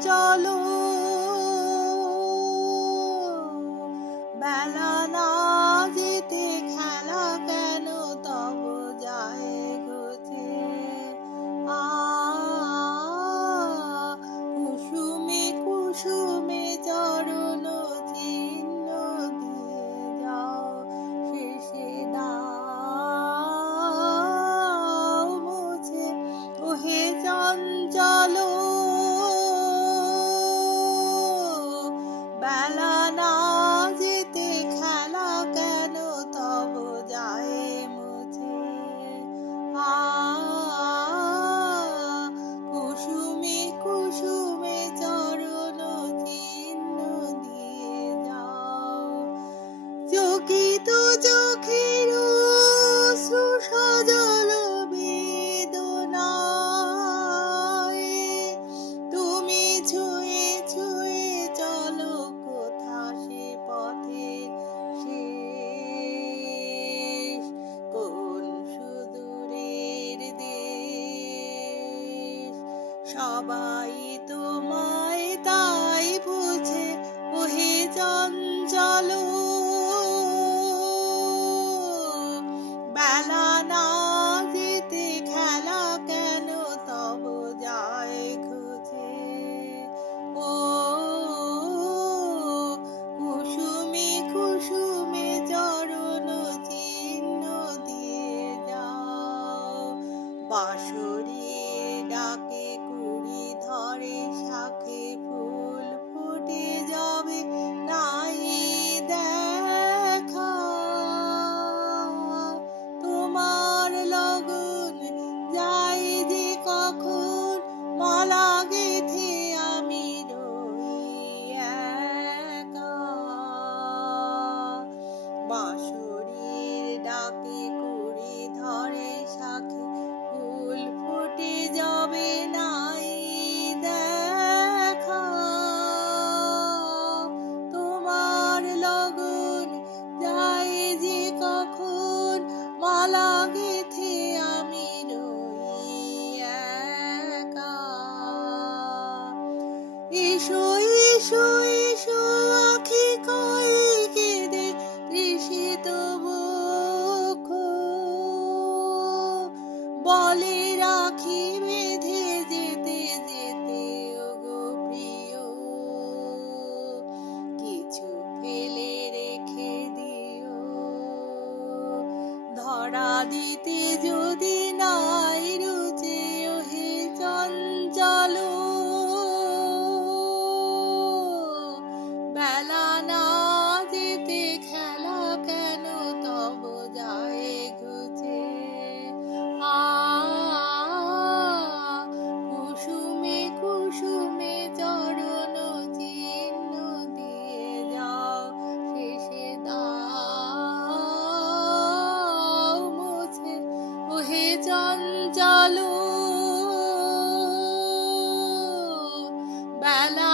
চলো বেলা না যেতে খেলা কেন তব যায় ঘুচে আ কুসুমে কুসুমে চরণ চিহ্ন দিয়ে যাও শেষে দাও মুছে ওহে চঞ্চল বেলা না যেতে খেলা কেন তব যায় মুছে আ কুসুমে কুসুমে চরণ চিহ্ন দিয়ে যাও চকিত চোখের অশ্রু সজল বেদনায় তুমি ছুঁয়ে ছুঁয়ে চলো কোথা সে পথের শেষ কোন সুদূরের দেশ সবাই তোমায় তাই বুঝে ওহে চঞ্চল বেলা না যেতে খেলা কেন তব যায় খুঁজে ও কুসুমে কুসুমে চরণ চিহ্ন দিয়ে যাও বাঁশরি ডাকে কুড়ি ধরে শাখে ফুল ফুটে যাবে নাই দেখা তোমার লগন যাই যে কখন মালা গেথে আমি রই একা বাঁশরির ডাকে কুড়ি ধরে শাখে ফুল ফুটে যাবে নাই দেখা তোমার লগন যাই যে কখন মালা গেথে আমি রই একা এসো এসো এসো আখি কয়ে কেঁদে তৃষিত বক্ষ বলে রাখি বেঁধে যেতে যেতে ওগো প্রিয় কিছু ফেলে রেখে দিও ধরা দিতে যদি নাই রুচে ওহে চঞ্চল বেলা না যেতে খেলা কেন তব যায় ঘুচে আ কুসুমে কুসুমে চরণ চিহ্ন দিয়ে যাও শেষে দাও মুছে ওহে চঞ্চল বেলা